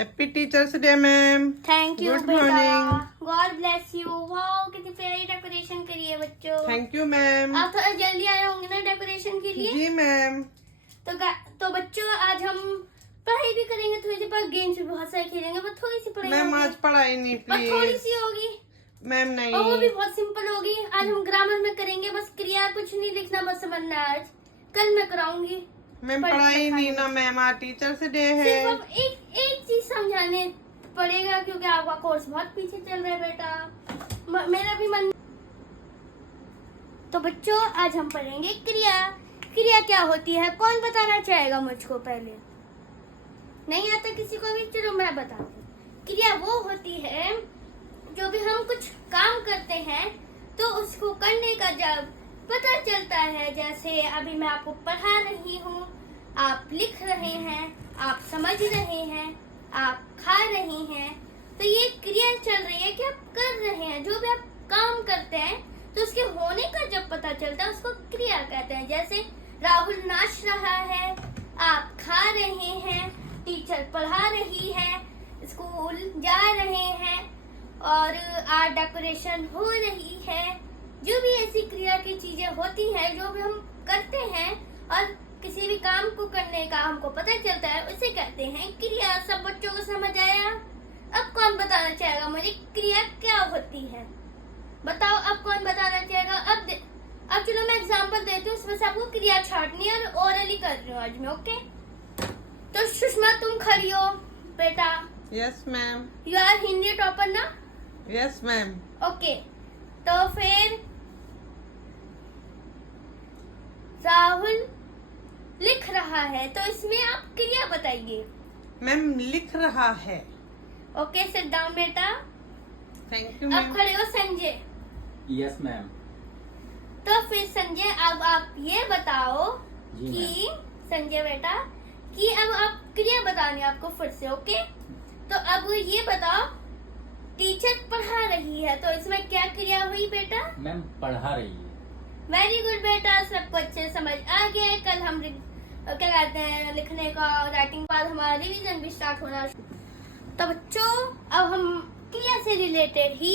Happy teachers day ma'am. Thank you good बेटा। Morning. God bless you. Wow कितनी प्यारी decoration करी है बच्चों। Thank you ma'am. आप थोड़ा जल्दी आए होंगे ना डेकोरेशन के लिए। जी मैम। तो बच्चों आज हम पढ़ाई भी करेंगे थोड़ी सी, पर गेम्स भी बहुत सारे खेलेंगे, पर थोड़ी सी पढ़ाई मैम होगी। आज पढ़ाई नहीं पर थोड़ी प्लीज। सी होगी मैम नहीं। और वो भी बहुत सिंपल होगी। आज हम ग्रामर में करेंगे, बस क्रिया कुछ नहीं लिखना, बस समझना है। आज कल मैं कराऊंगी। मैम पढ़ाई नहीं ना मैम, आज टीचर्स डे है। सिर्फ अब एक चीज समझाने पड़ेगा क्योंकि आपका कोर्स बहुत पीछे चल रहा है बेटा। मेरा भी मन। तो बच्चों आज हम पढ़ेंगे क्रिया। क्रिया क्या होती है कौन बताना चाहेगा मुझको? पहले नहीं आता किसी को भी, चलो मैं बताती हूँ। क्रिया वो होती है जो भी हम कुछ काम करते हैं तो उसको करने का जब पता चलता है, जैसे अभी मैं आपको पढ़ा रही हूँ, आप लिख रहे हैं, आप समझ रहे हैं, आप खा रहे हैं, तो ये क्रिया चल रही है कि आप कर रहे हैं। जो भी आप काम करते हैं तो उसके होने का जब पता चलता है उसको क्रिया कहते हैं। जैसे राहुल नाच रहा है, आप खा रहे हैं, टीचर पढ़ा रही है, स्कूल जा रहे हैं और आज डेकोरेशन हो रही है। जो भी ऐसी क्रिया की चीजें होती हैं जो भी हम करते हैं और किसी भी काम को करने का हमको पता चलता है उसे कहते हैं क्रिया। सब बच्चों को समझ आया? अब कौन बताना चाहेगा मुझे क्रिया क्या होती है? बताओ अब कौन बताना चाहेगा? अब चलो मैं एग्जांपल देती हूँ, उसमें से आपको क्रिया छाटनी है और ओरली कर रही हूँ आज मैं। ओके तो सुषमा तुम खड़ी हो बेटा। Yes ma'am. You are Hindi topper ना? Yes ma'am. ओके तो फिर राहुल लिख रहा है तो इसमें आप क्रिया बताइए। मैम लिख रहा है। ओके सिट डाउन बेटा। थैंक यू अब मैम। खड़े हो संजय। Yes ma'am. तो फिर संजय अब आप ये बताओ जी कि संजय बेटा कि अब आप क्रिया बतानी है आपको फिर से। ओके तो अब ये बताओ टीचर पढ़ा रही है तो इसमें क्या क्रिया हुई बेटा? मैम पढ़ा रही है। वेरी गुड बेटा, सबको अच्छे से समझ आ गया है। कल हम क्या कहते हैं लिखने का राइटिंग बाद हमारा रिवीजन भी स्टार्ट होना। तो बच्चों अब हम क्रिया से रिलेटेड ही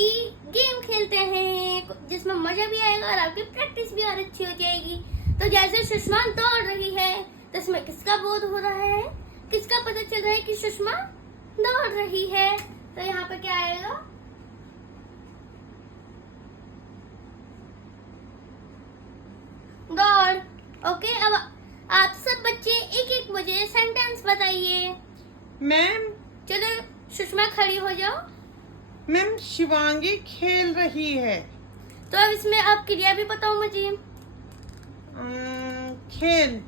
गेम खेलते हैं जिसमें मजा भी आएगा और आपकी प्रैक्टिस भी और अच्छी हो जाएगी। तो जैसे सुषमा दौड़ रही है तो इसमें किसका बोध हो रहा है? किसका पता चल रहा है कि सुषमा दौड़ रही है? तो यहाँ पे क्या आएगा? दौड़। ओके अब आप सब बच्चे एक एक मुझे सेंटेंस बताइए। मैम। चलो सुषमा खड़ी हो जाओ। मैम शिवांगी खेल रही है। तो अब इसमें आप क्रिया भी बताओ मुझे। खेल।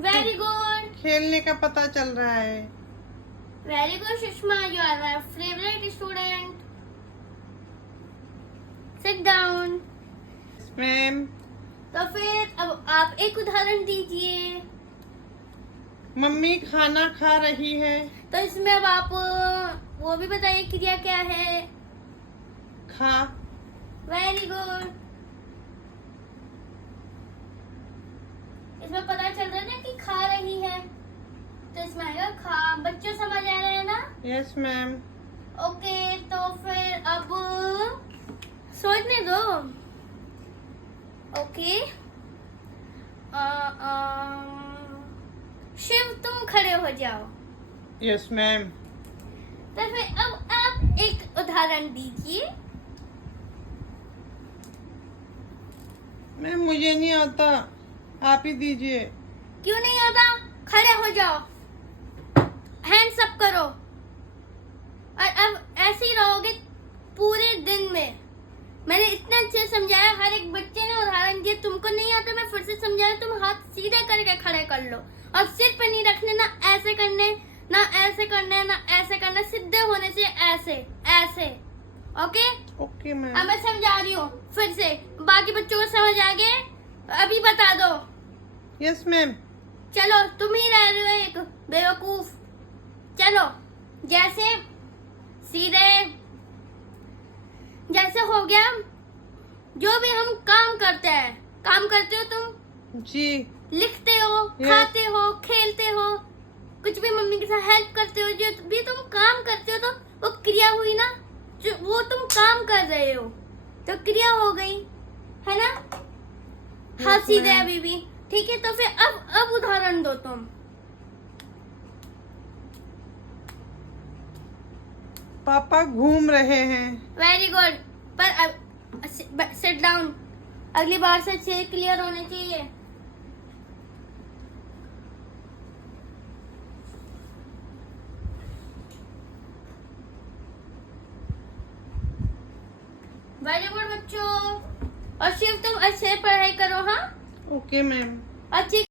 Very good. खेलने का पता चल रहा है। Very good Sushma, you are my favourite student. Sit down. Ma'am. तो फिर अब आप एक उदाहरण दीजिए। मम्मी खाना खा रही है। तो इसमें अब आप वो भी बताइए क्रिया क्या है? खा। Very good. इसमें पता चल रहा है ना कि खा रही है तो इसमें आएगा खा। बच्चों समझ आ रहे हैं ना? Yes ma'am. ओके तो फिर अब सोचने दो। ओके शिव तुम खड़े हो जाओ। Yes ma'am. तो फिर अब आप एक उदाहरण दीजिए। मैम मुझे नहीं आता, आप ही दीजिए। क्यों नहीं आता? खड़े हो जाओ, हैंड्स अप करो और अब ऐसे ही रहोगे पूरे दिन में। मैंने इतना अच्छे समझाया, हर एक बच्चे ने उदाहरण दिया। तुमको नहीं आता मैं फिर से समझाया, तुम हाथ सीधे करके खड़े कर लो और सिर पे नहीं रखने, ना ऐसे करने, ना ऐसे करने, ना ऐसे करना, सीधे होने से ऐसे ऐसे। Okay okay ma'am. अब मैं समझा रही हूँ फिर से, बाकी बच्चों को समझ आ गए? अभी बता दो। Yes ma'am. चलो तुम ही रह रहे हो एक बेवकूफ। चलो जैसे सीधे, जैसे हो गया जो भी हम काम करते हैं। काम करते हो तुम? जी। लिखते हो, Yes. खाते हो, खेलते हो, कुछ भी मम्मी के साथ हेल्प करते हो, जो भी तुम काम क्रिया हुई ना, जो वो तुम काम कर रहे हो तो क्रिया हो गई, है ना? हाँ Yes, सीधे ma'am. अभी भी ठीक है। तो फिर अब उदाहरण दो तुम। पापा घूम रहे हैं। Very good. पर अब सिट डाउन, अगली बार से अच्छे क्लियर होने चाहिए। वेरी गुड बच्चों। और शिव तुम अच्छे पढ़ाई करो, हाँ ओके मैम। अच्छी